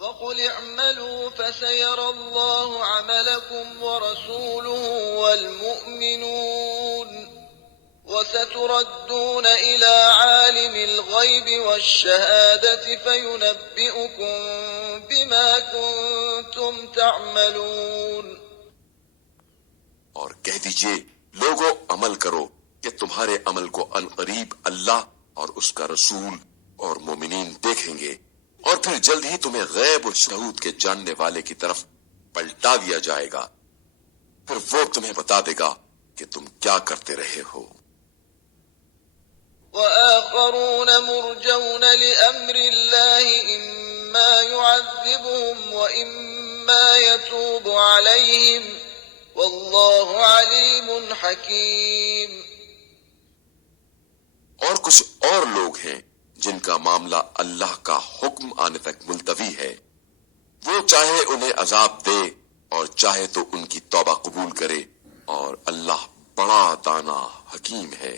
وقل اعملوا فسيرى الله عملكم ورسوله والمؤمنون وستردون إلى عالم الغيب والشهادة فينبئكم بما كنتم تعملون. اور کہہ دیجئے لوگو عمل کرو کہ تمہارے عمل کو عنقریب اللہ اور اس کا رسول اور مومنین دیکھیں گے، اور پھر جلد ہی تمہیں غیب و شہود کے جاننے والے کی طرف پلٹا دیا جائے گا، پھر وہ تمہیں بتا دے گا کہ تم کیا کرتے رہے ہو. وآخرون مرجون لأمر الله إما يعذبهم وإما يتوب عليهم والله عليم حكيم. اور کچھ اور لوگ ہیں جن کا معاملہ اللہ کا حکم آنے تک ملتوی ہے، وہ چاہے انہیں عذاب دے اور چاہے تو ان کی توبہ قبول کرے، اور اللہ بڑا دانا حکیم ہے.